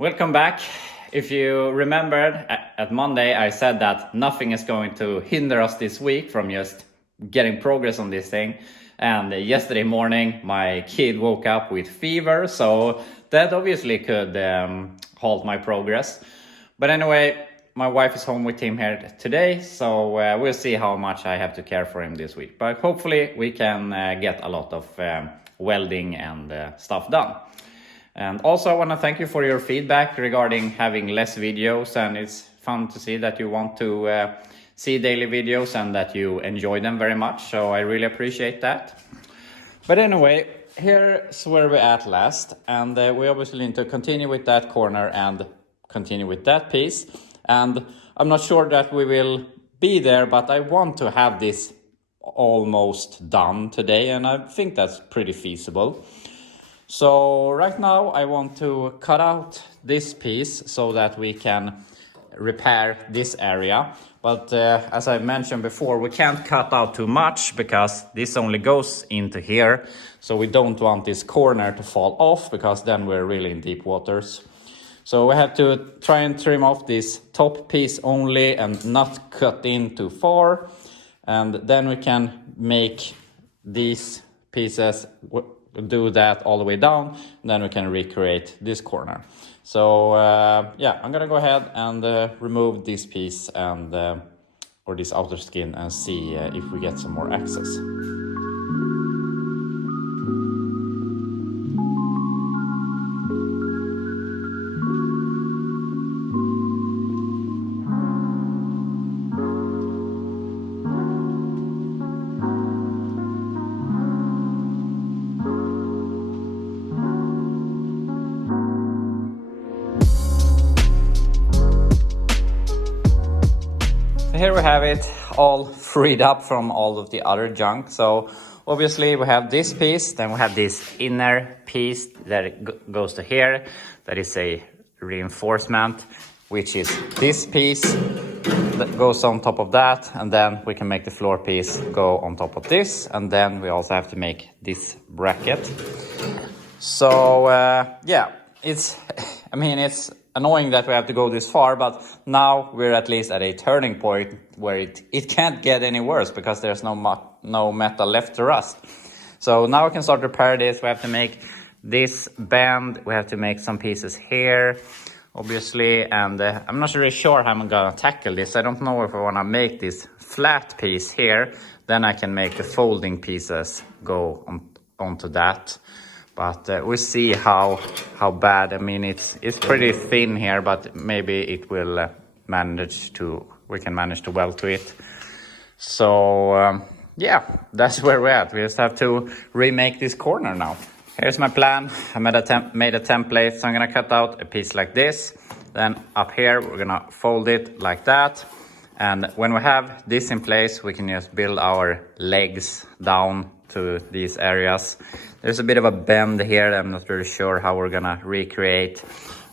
Welcome back. If you remembered, at Monday I said that nothing is going to hinder us this week from just getting progress on this thing. And yesterday morning my kid woke up with fever, so that obviously could halt my progress. But anyway, my wife is home with him here today, so we'll see how much I have to care for him this week. But hopefully we can get a lot of welding and stuff done. And also I want to thank you for your feedback regarding having less videos, and it's fun to see that you want to see daily videos and that you enjoy them very much, so I really appreciate that. But anyway, here's where we're at last, and we obviously need to continue with that corner and continue with that piece. And I'm not sure that we will be there, but I want to have this almost done today, and I think that's pretty feasible. So right now I want to cut out this piece so that we can repair this area. But as I mentioned before, we can't cut out too much because this only goes into here. So we don't want this corner to fall off, because then we're really in deep waters. So we have to try and trim off this top piece only and not cut in too far. And then we can make these pieces do that all the way down, and then we can recreate this corner. So yeah, I'm gonna go ahead and remove this piece and or this outer skin and see if we get some more access. Here we have it all freed up from all of the other junk. So obviously we have this piece, then we have this inner piece that goes to here. That is a reinforcement, which is this piece that goes on top of that. And then we can make the floor piece go on top of this. And then we also have to make this bracket. So yeah, it's annoying that we have to go this far, but now we're at least at a turning point where it can't get any worse, because there's no metal left to rust. So now we can start to repair this. We have to make this bend. We have to make some pieces here, obviously, and I'm not really sure how I'm gonna tackle this. I don't know if I want to make this flat piece here, then I can make the folding pieces go onto that. But we'll see how bad. I mean, it's pretty thin here, but maybe it will we can manage to weld to it. So yeah, that's where we're at. We just have to remake this corner now. Here's my plan. I made a template, so I'm gonna cut out a piece like this. Then up here, we're gonna fold it like that. And when we have this in place, we can just build our legs down to these areas. There's a bit of a bend here. I'm not really sure how we're gonna recreate.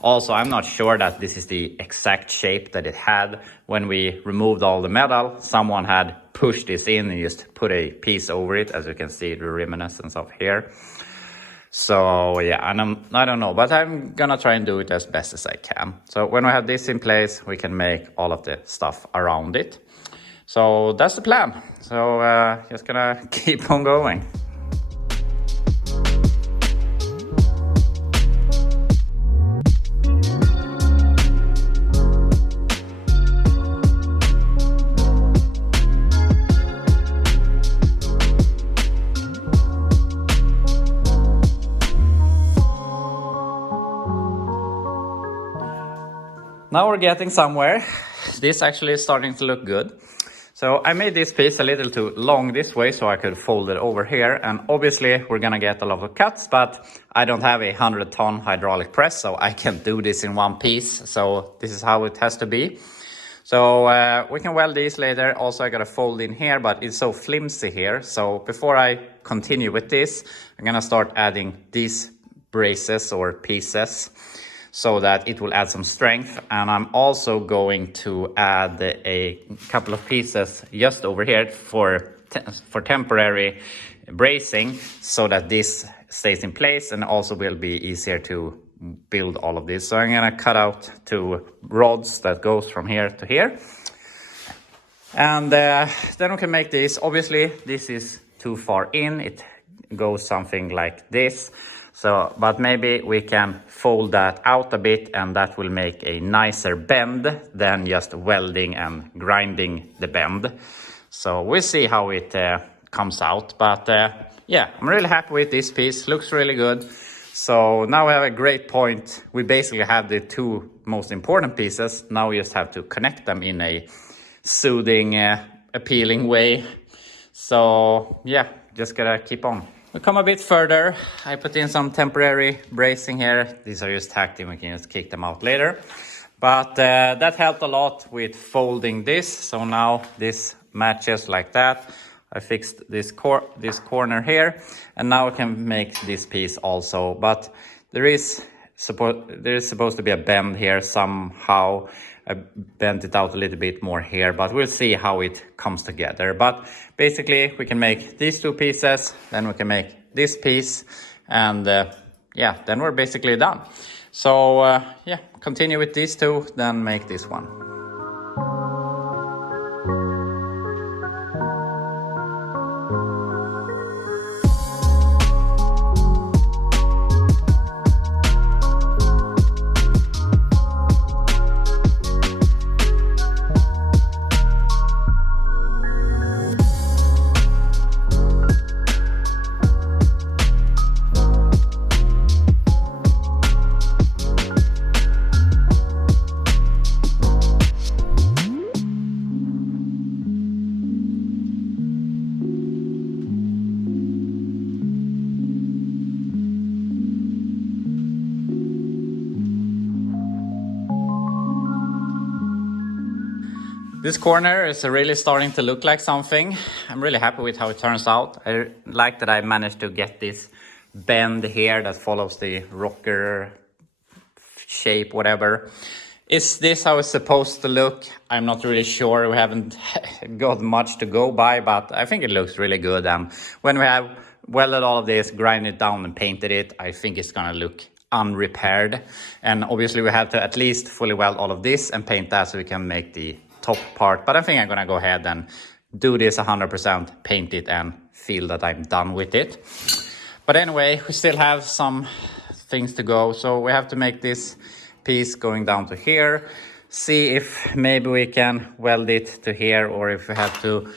Also, I'm not sure that this is the exact shape that it had when we removed all the metal. Someone had pushed this in and just put a piece over it, as you can see the reminiscence of here. So yeah, and I don't know, but I'm gonna try and do it as best as I can. So when we have this in place, we can make all of the stuff around it. So that's the plan. So just gonna keep on going. Now we're getting somewhere. This actually is starting to look good. So I made this piece a little too long this way so I could fold it over here. And obviously we're gonna get a lot of cuts, but I don't have a 100-ton hydraulic press, so I can't do this in one piece. So this is how it has to be. So we can weld these later. Also, I got a fold in here, but it's so flimsy here. So before I continue with this, I'm gonna start adding these braces or pieces, so that it will add some strength. And I'm also going to add a couple of pieces just over here for temporary bracing, so that this stays in place and also will be easier to build all of this. So I'm gonna cut out 2 rods that goes from here to here. And then we can make this. Obviously, this is too far in. It goes something like this. So, but maybe we can fold that out a bit, and that will make a nicer bend than just welding and grinding the bend. So we'll see how it comes out. But yeah, I'm really happy with this piece. Looks really good. So now we have a great point. We basically have the 2 most important pieces. Now we just have to connect them in a soothing, appealing way. So yeah, just gotta keep on. We come a bit further. I put in some temporary bracing here. These are just tacked in, we can just kick them out later. But that helped a lot with folding this. So now this matches like that. I fixed this corner here, and now I can make this piece also. But there is supposed to be a bend here somehow. I bent it out a little bit more here, but we'll see how it comes together. But basically we can make these 2 pieces, then we can make this piece, and yeah, then we're basically done. So yeah, continue with these 2, then make this one. This corner is really starting to look like something. I'm really happy with how it turns out. I like that I managed to get this bend here that follows the rocker shape, whatever. Is this how it's supposed to look? I'm not really sure. We haven't got much to go by, but I think it looks really good. And when we have welded all of this, grinded it down and painted it, I think it's gonna look unrepaired. And obviously we have to at least fully weld all of this and paint that so we can make the top part. But I think I'm gonna go ahead and do this 100%, paint it, and feel that I'm done with it. But anyway, we still have some things to go. So we have to make this piece going down to here. See if maybe we can weld it to here, or if we have to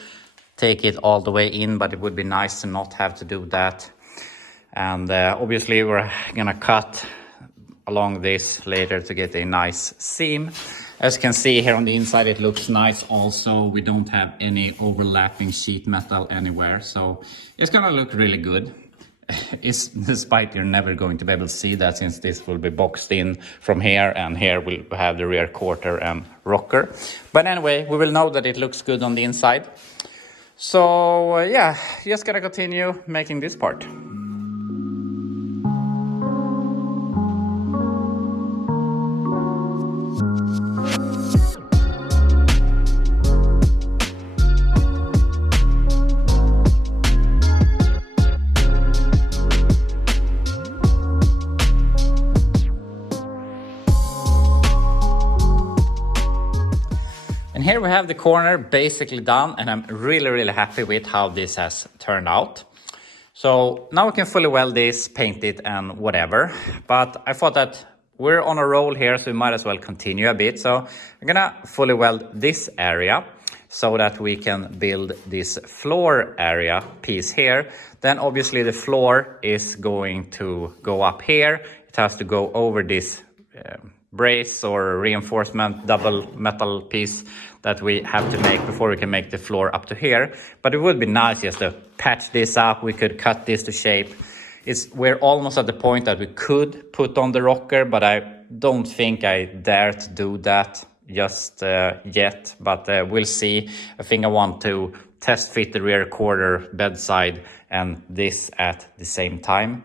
take it all the way in, but it would be nice to not have to do that. And obviously we're gonna cut along this later to get a nice seam. As you can see here on the inside, it looks nice also. We don't have any overlapping sheet metal anywhere, so it's gonna look really good. Despite you're never going to be able to see that, since this will be boxed in from here, and here we'll have the rear quarter and rocker. But anyway, we will know that it looks good on the inside. So yeah, just gonna continue making this part. And here we have the corner basically done, and I'm really happy with how this has turned out. So now we can fully weld this, paint it, and whatever. But I thought that we're on a roll here, so we might as well continue a bit. So I'm gonna fully weld this area so that we can build this floor area piece here. Then obviously the floor is going to go up here. It has to go over this brace or reinforcement double metal piece that we have to make before we can make the floor up to here. But it would be nice just to patch this up. We could cut this to shape. We're almost at the point that we could put on the rocker, but I don't think I dare to do that just yet, but we'll see. I think I want to test fit the rear quarter, bedside, and this at the same time.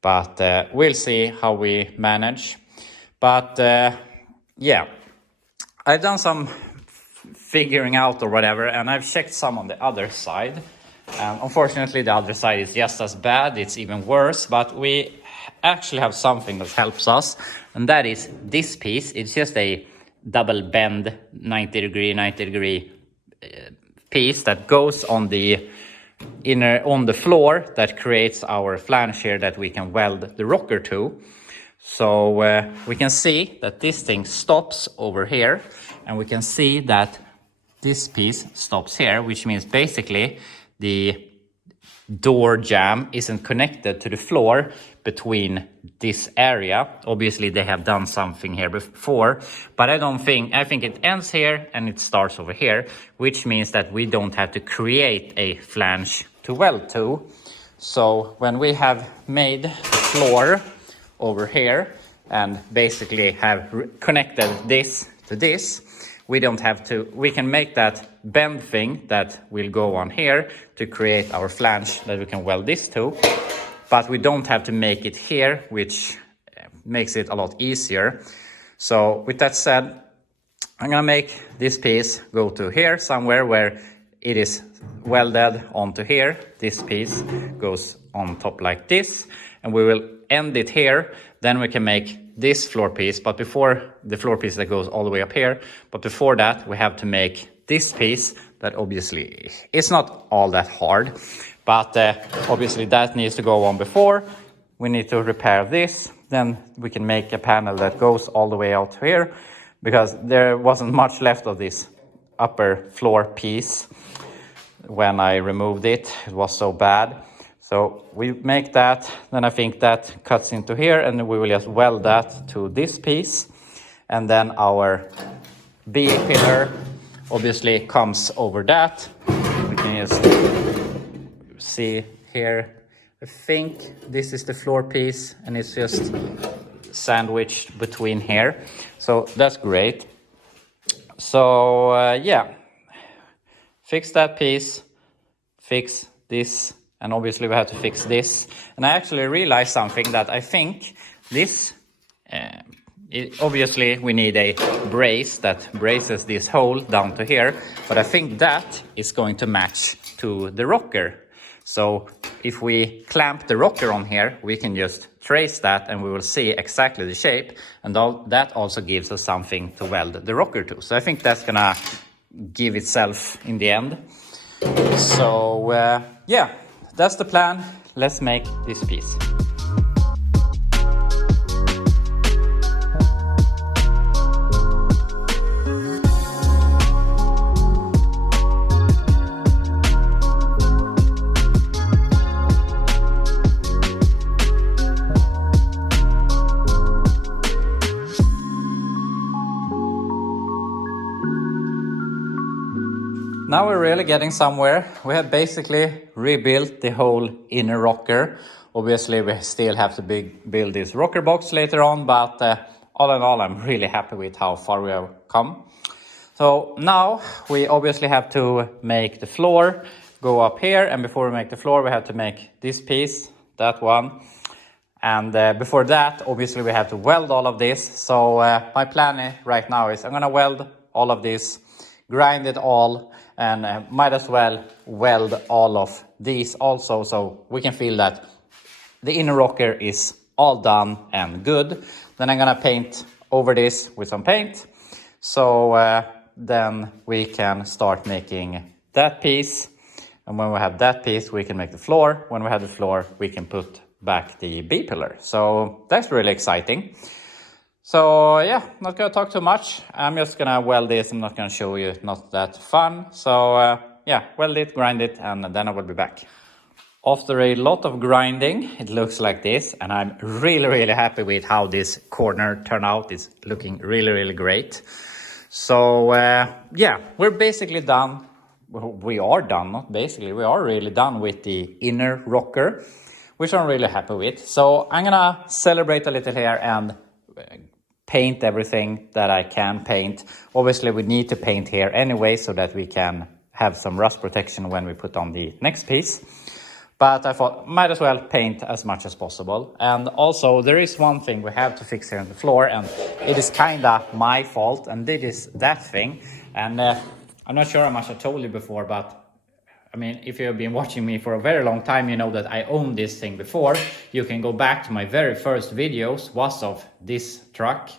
But we'll see how we manage. But yeah, I've done some figuring out or whatever, and I've checked some on the other side. Unfortunately, the other side is just as bad. It's even worse, but we actually have something that helps us, and that is this piece. It's just a double bend 90 degree piece that goes on the floor, that creates our flange here that we can weld the rocker to. So we can see that this thing stops over here, and we can see that this piece stops here, which means basically the door jamb isn't connected to the floor between this area. Obviously they have done something here before, but I think it ends here and it starts over here, which means that we don't have to create a flange to weld to. So when we have made the floor over here and basically have connected this to this, we don't have to, we can make that bend thing that will go on here to create our flange that we can weld this to, but we don't have to make it here, which makes it a lot easier. So with that said, I'm gonna make this piece go to here somewhere where it is welded onto here. This piece goes on top like this, and we will end it here. Then we can make this floor piece, but before the floor piece that goes all the way up here, but before that we have to make this piece that obviously it's not all that hard, but obviously that needs to go on before. We need to repair this, then we can make a panel that goes all the way out here, because there wasn't much left of this upper floor piece when I removed it. It was so bad. So we make that, then I think that cuts into here, and we will just weld that to this piece. And then our B pillar obviously comes over that. We can just see here, I think this is the floor piece, and it's just sandwiched between here. So that's great. So yeah, fix that piece, fix this, and obviously we have to fix this. And I actually realized something, that I think this, obviously we need a brace that braces this hole down to here, but I think that is going to match to the rocker. So if we clamp the rocker on here, we can just trace that and we will see exactly the shape, and that also gives us something to weld the rocker to. So I think that's gonna give itself in the end. So yeah, that's the plan. Let's make this piece. Now we're really getting somewhere. We have basically rebuilt the whole inner rocker. Obviously we still have to build this rocker box later on, but all in all I'm really happy with how far we have come. So now we obviously have to make the floor go up here, and before we make the floor we have to make this piece, that one. And before that obviously we have to weld all of this. So my plan right now is I'm gonna weld all of this, grind it all, and might as well weld all of these also, so we can feel that the inner rocker is all done and good. Then I'm gonna paint over this with some paint, so then we can start making that piece. And when we have that piece we can make the floor. When we have the floor we can put back the B pillar. So that's really exciting. So yeah, not gonna talk too much. I'm just gonna weld this. I'm not gonna show you, not that fun. So yeah, weld it, grind it, and then I will be back. After a lot of grinding, it looks like this, and I'm really happy with how this corner turned out. It's looking really great. So yeah, we're basically done. We are done, not basically, we are really done with the inner rocker, which I'm really happy with. So I'm gonna celebrate a little here and paint everything that I can paint. Obviously we need to paint here anyway so that we can have some rust protection when we put on the next piece. But I thought might as well paint as much as possible. And also there is one thing we have to fix here on the floor, and it is kinda my fault, and it is that thing. And I'm not sure how much I told you before, but I mean, if you have been watching me for a very long time, you know that I owned this thing before. You can go back to my very first videos was of this truck.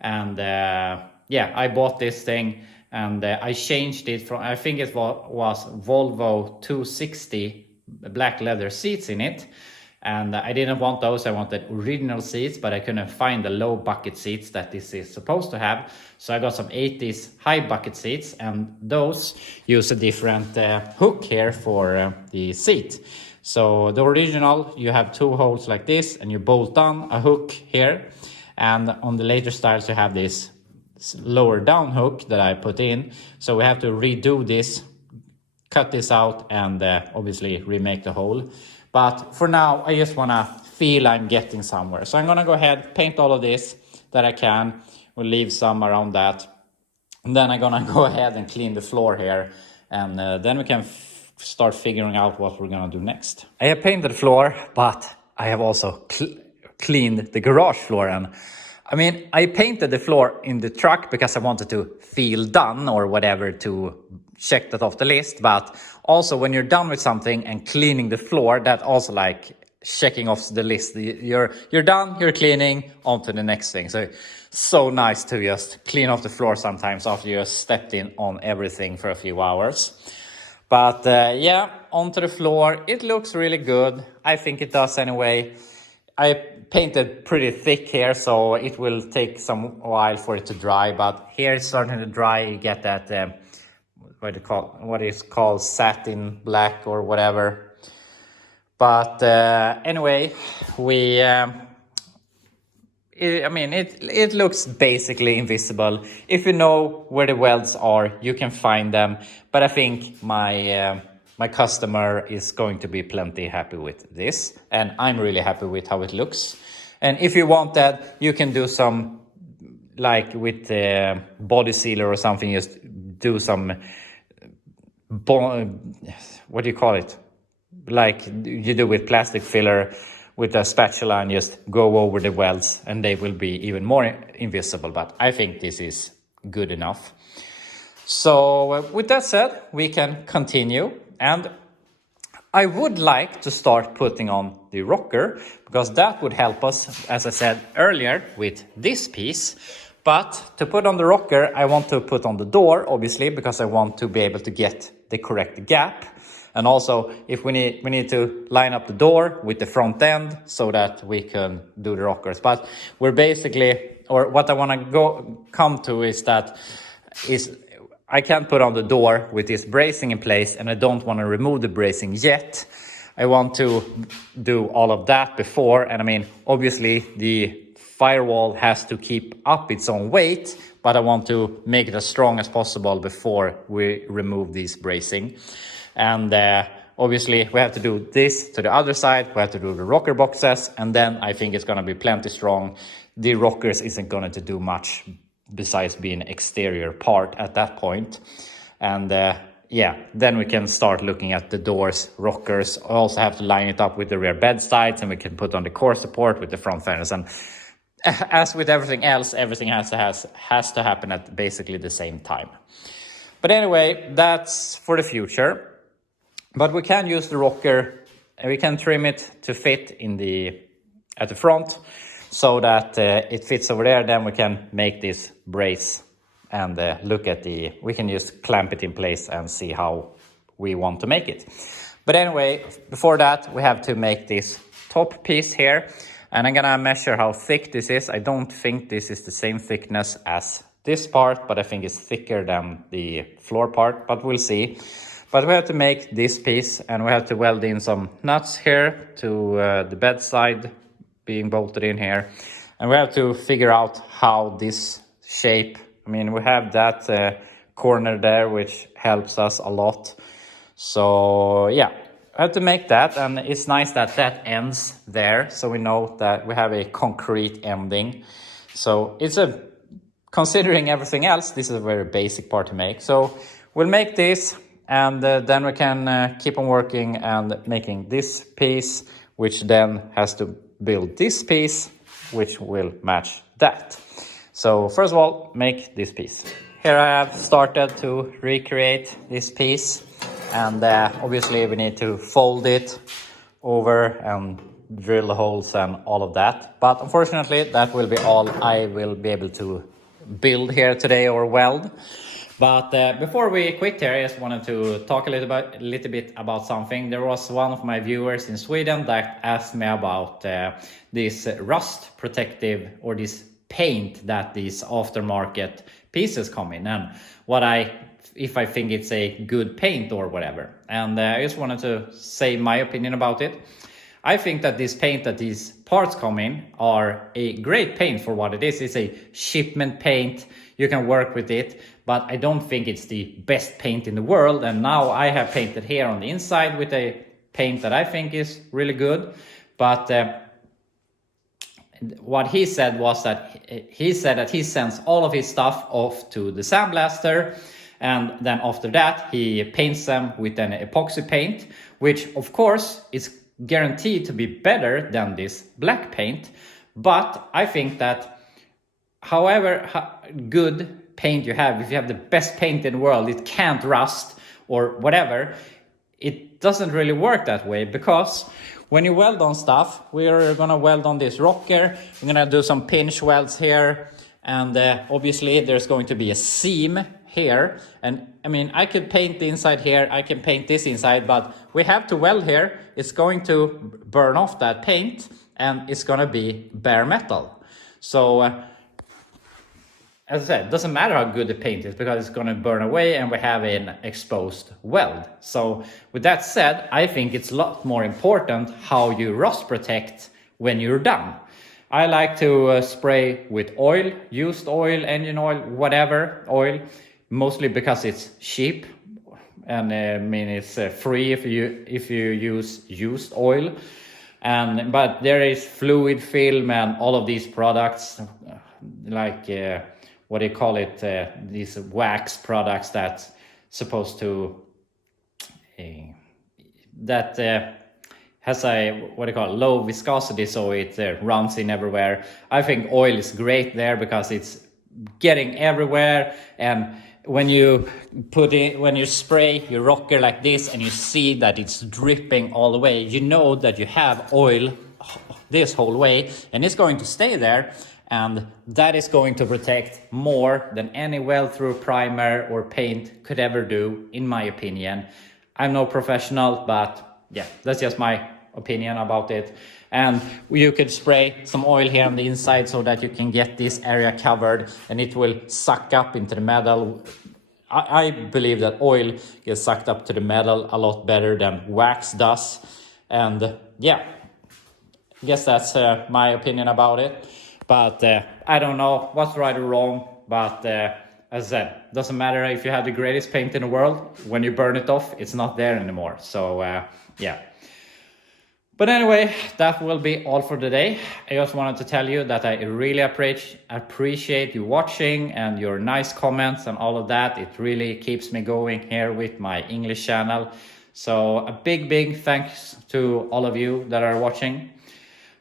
And yeah, I bought this thing and I changed it from, I think it was Volvo 260 black leather seats in it. And I didn't want those, I wanted original seats, but I couldn't find the low bucket seats that this is supposed to have. So I got some 80s high bucket seats, and those use a different hook here for the seat. So the original, you have two holes like this, and you bolt on a hook here. And on the later styles, you have this lower down hook that I put in. So we have to redo this, cut this out, and obviously remake the hole. But for now, I just want to feel I'm getting somewhere. So I'm going to go ahead, paint all of this that I can. We'll leave some around that. And then I'm going to go ahead and clean the floor here. And then we can start figuring out what we're going to do next. I have painted the floor, but I have also cleaned the garage floor. And I mean, I painted the floor in the truck because I wanted to feel done or whatever, to check that off the list. But also when you're done with something and cleaning the floor, that also like checking off the list. You're done, you're cleaning, on to the next thing. So nice to just clean off the floor sometimes after you just stepped in on everything for a few hours. But yeah, onto the floor. It looks really good. I think it does anyway. I painted pretty thick here, so it will take some while for it to dry. But here it's starting to dry. You get that what is called satin black or whatever. But anyway, it looks basically invisible. If you know where the welds are, you can find them. But I think my customer is going to be plenty happy with this, and I'm really happy with how it looks. And if you want that, you can do some, like with the body sealer or something, just do some what do you call it, like you do with plastic filler with a spatula, and just go over the welds and they will be even more invisible. But I think this is good enough. So with that said, we can continue. And I would like to start putting on the rocker, because that would help us, as I said earlier, with this piece. But to put on the rocker, I want to put on the door, obviously, because I want to be able to get the correct gap. And also, if we need to line up the door with the front end so that we can do the rockers. But we're basically, or what I want to come to is I can't put on the door with this bracing in place, and I don't want to remove the bracing yet. I want to do all of that before. And I mean, obviously the firewall has to keep up its own weight, but I want to make it as strong as possible before we remove this bracing. And obviously we have to do this to the other side. We have to do the rocker boxes, and then I think it's going to be plenty strong. The rockers isn't going to do much besides being exterior part at that point. And yeah, then we can start looking at the doors, rockers. I also have to line it up with the rear bed sides, and we can put on the core support with the front fenders. And as with everything else, everything has to happen at basically the same time. But anyway, that's for the future. But we can use the rocker, and we can trim it to fit at the front, so that it fits over there. Then we can make this brace and we can just clamp it in place and see how we want to make it. But anyway, before that, we have to make this top piece here. And I'm gonna measure how thick this is. I don't think this is the same thickness as this part, but I think it's thicker than the floor part, but we'll see. But we have to make this piece, and we have to weld in some nuts here to the bedside being bolted in here. And we have to figure out how this shape, I mean, we have that corner there, which helps us a lot. So yeah, I have to make that, and it's nice that that ends there, so we know that we have a concrete ending. So considering everything else, this is a very basic part to make. So we'll make this, and then we can keep on working and making this piece, which then has to build this piece, which will match that. So first of all, make this piece. Here I have started to recreate this piece. and obviously we need to fold it over and drill the holes and all of that. But unfortunately, that will be all I will be able to build here today or weld. But before we quit here, I just wanted to talk a little bit about something. There was one of my viewers in Sweden that asked me about this rust protective, or this paint that these aftermarket pieces come in, and if I think it's a good paint or whatever. And I just wanted to say my opinion about it. I think that this paint that these parts come in are a great paint for what it is. It's a shipment paint. You can work with it, but I don't think it's the best paint in the world. And now I have painted here on the inside with a paint that I think is really good. But what he said was that he sends all of his stuff off to the sandblaster, and then after that he paints them with an epoxy paint, which of course is guaranteed to be better than this black paint. But I think that however good paint you have, if you have the best paint in the world, it can't rust or whatever. It doesn't really work that way, because when you weld on stuff, we're gonna weld on this rocker, we're gonna do some pinch welds here, and obviously there's going to be a seam here. And I mean, I could paint the inside here, I can paint this inside, but we have to weld here. It's going to burn off that paint, and it's gonna be bare metal. So as I said, it doesn't matter how good the paint is, because it's gonna burn away and we have an exposed weld. So with that said, I think it's a lot more important how you rust protect when you're done. I like to spray with oil, used oil, engine oil, whatever oil, mostly because it's cheap, and I mean it's free if you use used oil. But there is fluid film and all of these products, like what do you call it, these wax products that's supposed to has a what do you call it, low viscosity, so it runs in everywhere. I think oil is great there because it's getting everywhere, and when you spray your rocker like this and you see that it's dripping all the way, you know that you have oil this whole way, and it's going to stay there. And that is going to protect more than any weld-through primer or paint could ever do, in my opinion. I'm no professional, but yeah, that's just my opinion about it. And you could spray some oil here on the inside so that you can get this area covered, and it will suck up into the metal. I believe that oil gets sucked up to the metal a lot better than wax does. And yeah, I guess that's my opinion about it. But I don't know what's right or wrong. But as I said, doesn't matter if you have the greatest paint in the world. When you burn it off, it's not there anymore. So yeah. But anyway, that will be all for today. I just wanted to tell you that I really appreciate you watching and your nice comments and all of that. It really keeps me going here with my English channel. So a big thanks to all of you that are watching.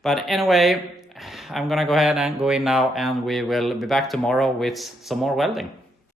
But anyway, I'm gonna go ahead and go in now, and we will be back tomorrow with some more welding.